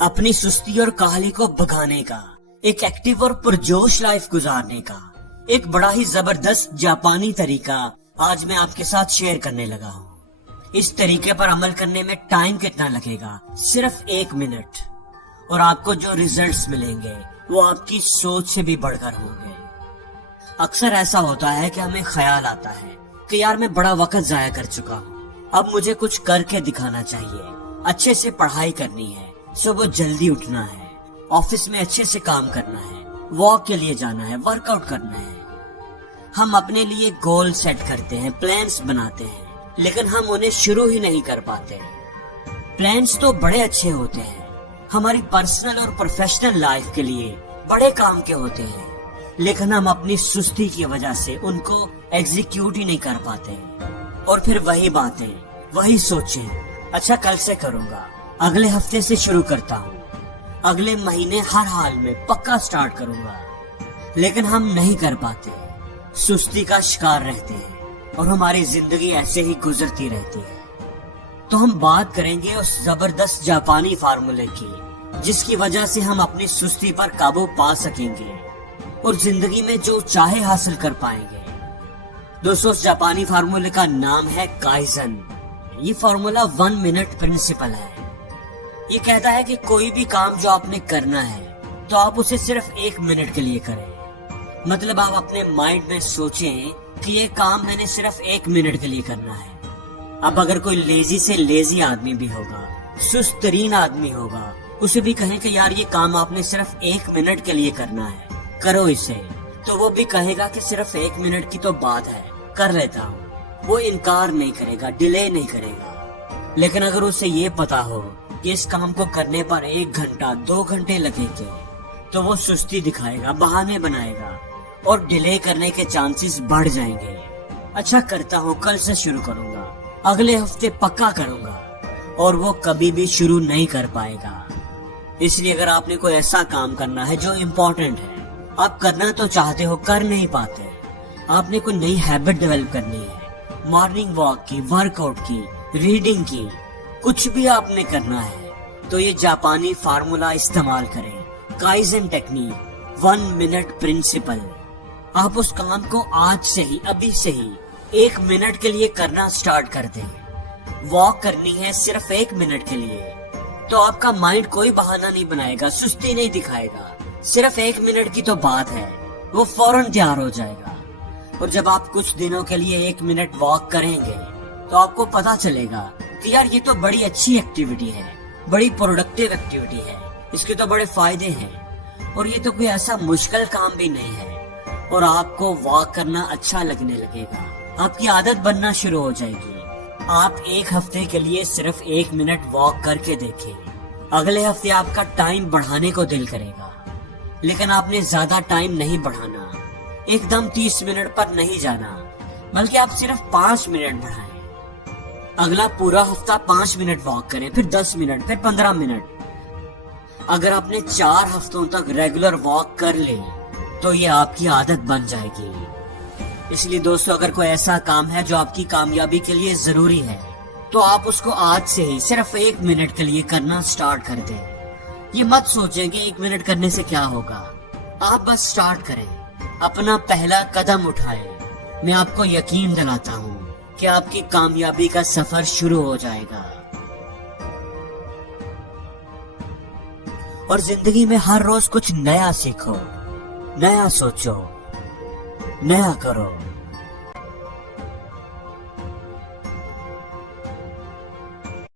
अपनी सुस्ती और काहली को भगाने का, एक एक्टिव और पुरजोश लाइफ गुजारने का एक बड़ा ही जबरदस्त जापानी तरीका आज मैं आपके साथ शेयर करने लगा हूँ। इस तरीके पर अमल करने में टाइम कितना लगेगा? सिर्फ 1 मिनट। और आपको जो रिजल्ट्स मिलेंगे वो आपकी सोच से भी बढ़कर होंगे। अक्सर ऐसा होता है कि हमें ख्याल आता है कि यार मैं बड़ा वक्त जाया कर चुका हूँ, अब मुझे कुछ करके दिखाना चाहिए, अच्छे से पढ़ाई करनी है, सुबह जल्दी उठना है, ऑफिस में अच्छे से काम करना है, वॉक के लिए जाना है, वर्कआउट करना है। हम अपने लिए गोल सेट करते हैं, प्लान्स बनाते हैं, लेकिन हम उन्हें शुरू ही नहीं कर पाते। प्लान्स तो बड़े अच्छे होते हैं, हमारी पर्सनल और प्रोफेशनल लाइफ के लिए बड़े काम के होते हैं, लेकिन हम अपनी सुस्ती की वजह से उनको एग्जीक्यूट ही नहीं कर पाते। और फिर वही बातें, वही सोचें, अच्छा कल से करूंगा, अगले हफ्ते से शुरू करता हूँ, अगले महीने हर हाल में पक्का स्टार्ट करूंगा, लेकिन हम नहीं कर पाते। सुस्ती का शिकार रहते हैं और हमारी जिंदगी ऐसे ही गुजरती रहती है। तो हम बात करेंगे उस जबरदस्त जापानी फार्मूले की, जिसकी वजह से हम अपनी सुस्ती पर काबू पा सकेंगे और जिंदगी में जो चाहे हासिल कर पाएंगे। दोस्तों, उस जापानी फार्मूले का नाम है काइजन। ये फार्मूला 1 मिनट प्रिंसिपल है। ये कहता है कि कोई भी काम जो आपने करना है तो आप उसे सिर्फ 1 मिनट के लिए करें। मतलब आप अपने माइंड में सोचें कि ये काम मैंने सिर्फ 1 मिनट के लिए करना है। अब अगर कोई लेजी से लेजी आदमी भी होगा, सुस्त तरीन आदमी होगा, उसे भी कहें कि यार ये काम आपने सिर्फ 1 मिनट के लिए करना है, करो इसे, तो वो भी कहेगा कि सिर्फ 1 मिनट की तो बात है, कर लेता हूँ। वो इनकार नहीं करेगा, डिले नहीं करेगा। लेकिन अगर उसे ये पता हो कि इस काम को करने पर 1 घंटा 2 घंटे लगेंगे, तो वो सुस्ती दिखाएगा, बहाने बनाएगा और डिले करने के चांसेस बढ़ जाएंगे। अच्छा करता हूँ, कल से शुरू करूंगा, अगले हफ्ते पक्का करूंगा, और वो कभी भी शुरू नहीं कर पाएगा। इसलिए अगर आपने कोई ऐसा काम करना है जो इम्पोर्टेंट है, आप करना तो चाहते हो, कर नहीं पाते, आपने कोई नई हैबिट डेवलप करनी है, मॉर्निंग वॉक की, वर्कआउट की, रीडिंग की, कुछ भी आपने करना है, तो ये जापानी फार्मूला इस्तेमाल करें, काइजन टेक्निक, 1 मिनट प्रिंसिपल। आप उस काम को आज से ही, अभी से ही 1 मिनट के लिए करना स्टार्ट कर दें। वॉक करनी है सिर्फ 1 मिनट के लिए, तो आपका माइंड कोई बहाना नहीं बनाएगा, सुस्ती नहीं दिखाएगा। सिर्फ 1 मिनट की तो बात है, वो फौरन तैयार हो जाएगा। और जब आप कुछ दिनों के लिए 1 मिनट वॉक करेंगे, तो आपको पता चलेगा कि यार ये तो बड़ी अच्छी एक्टिविटी है, बड़ी प्रोडक्टिव एक्टिविटी है, इसके तो बड़े फायदे हैं, और ये तो कोई ऐसा मुश्किल काम भी नहीं है। और आपको वॉक करना अच्छा लगने लगेगा, आपकी आदत बनना शुरू हो जाएगी। आप 1 हफ्ते के लिए सिर्फ 1 मिनट वॉक करके देखें, अगले हफ्ते आपका टाइम बढ़ाने को दिल करेगा। लेकिन आपने ज्यादा टाइम नहीं बढ़ाना, एकदम 30 मिनट पर नहीं जाना, बल्कि आप सिर्फ 5 मिनट बढ़ाएं। अगला पूरा हफ्ता 5 मिनट वॉक करें, फिर 10 मिनट, फिर 15 मिनट। अगर आपने 4 हफ्तों तक रेगुलर वॉक कर ली, तो ये आपकी आदत बन जाएगी। इसलिए दोस्तों, अगर कोई ऐसा काम है जो आपकी कामयाबी के लिए जरूरी है, तो आप उसको आज से ही सिर्फ 1 मिनट के लिए करना स्टार्ट कर दें। ये मत सोचें कि 1 मिनट करने से क्या होगा, आप बस स्टार्ट करें, अपना पहला कदम उठाएं। मैं आपको यकीन दिलाता हूँ कि आपकी कामयाबी का सफर शुरू हो जाएगा। और जिंदगी में हर रोज कुछ नया सीखो, नया सोचो, नया करो।